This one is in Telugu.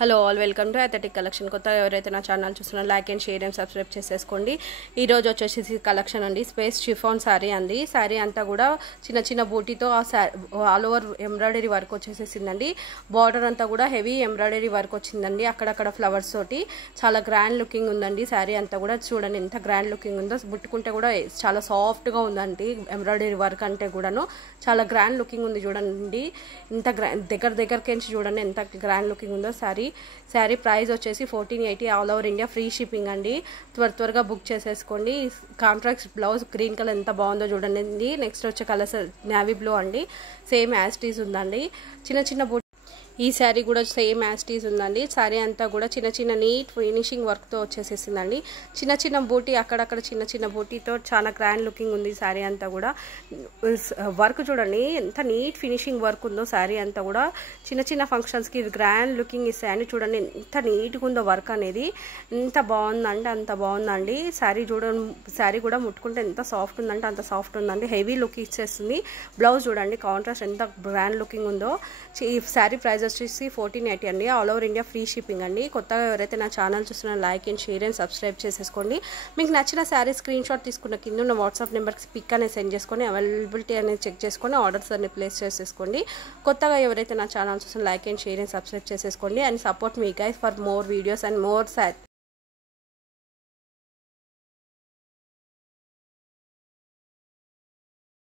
Hello all welcome to aesthetic collection. కొత్తగా ఎవరైతే నా ఛానల్ చూస్తున్నారో like and share and subscribe చేసేసుకోండి. ఈరోజు వచ్చేసి కలెక్షన్ అండి స్పేస్ షిఫాన్ శారీ అండి. శారీ అంతా కూడా చిన్న చిన్న బూటీతో ఆల్ ఓవర్ ఎంబ్రాయిడరీ వర్క్ వచ్చేసేసిందండి. బార్డర్ అంతా కూడా హెవీ ఎంబ్రాయిడరీ వర్క్ వచ్చిందండి. అక్కడక్కడ ఫ్లవర్స్ తోటి చాలా గ్రాండ్ లుకింగ్ ఉందండి. శారీ అంతా కూడా చూడండి ఎంత గ్రాండ్ లుకింగ్ ఉందో. ముట్టుకుంటే కూడా చాలా సాఫ్ట్గా ఉందండి. ఎంబ్రాయిడరీ వర్క్ అంటే కూడాను చాలా గ్రాండ్ లుకింగ్ ఉంది చూడండి. ఇంత దగ్గరకి చూడండి ఎంత గ్రాండ్ లుకింగ్ ఉందో. శారీ ప్రైస్ వచ్చేసి 1480 all over India free shipping అండి. త్వరగా బుక్ చేసేసుకోండి. కాంట్రాక్ట్ బ్లౌజ్ గ్రీన్ కలర్ ఎంత బాగుందో చూడండి. నెక్స్ట్ వచ్చే కలర్స్ నేవీ బ్లూ అండి. సేమ్ యాజ్ టీజ్ ఉందండి. చిన్న ఈ శారీ కూడా సేమ్ యాజ్ టీజ్ ఉందండి. శారీ అంతా కూడా చిన్న నీట్ ఫినిషింగ్ వర్క్తో వచ్చేసేసిందండి. చిన్న బూటీ అక్కడక్కడ చిన్న బూటీతో చాలా గ్రాండ్ లుకింగ్ ఉంది. శారీ అంతా కూడా వర్క్ చూడండి ఎంత నీట్ ఫినిషింగ్ వర్క్ ఉందో. శారీ అంతా కూడా చిన్న ఫంక్షన్స్కి గ్రాండ్ లుకింగ్ ఇస్తాయండి. చూడండి ఎంత నీట్గా ఉందో వర్క్ అనేది. ఎంత బాగుందంటే అంత బాగుందండి. శారీ కూడా ముట్టుకుంటే ఎంత సాఫ్ట్ ఉందంటే అంత సాఫ్ట్ ఉందండి. హెవీ లుక్ ఇచ్చేస్తుంది. బ్లౌజ్ చూడండి కాంట్రాస్ట్ ఎంత గ్రాండ్ లుకింగ్ ఉందో. ఈ శారీ ప్రైస్ వచ్చేసి 1480 అండి. All over India free shipping అండి. కొత్తగా ఎవరైతే నా ఛానల్ చూస్తున్నారో like and share and subscribe చేసేసుకోండి. మీకు నచ్చిన శారీ స్క్రీన్ షాట్ తీసుకున్న కింద ఉన్న వాట్సాప్ నెంబర్కి పిక్ అనేది సెండ్ చేసుకొని అవైలబిలిటీ అనేది చెక్ చేసుకొని ఆర్డర్స్ అన్ని ప్లేస్ చేసేసుకోండి. కొత్తగా ఎవరైతే నా ఛానల్ చూస్తున్న like and share and subscribe చేసేసుకోండి. And support me guys for more videos and more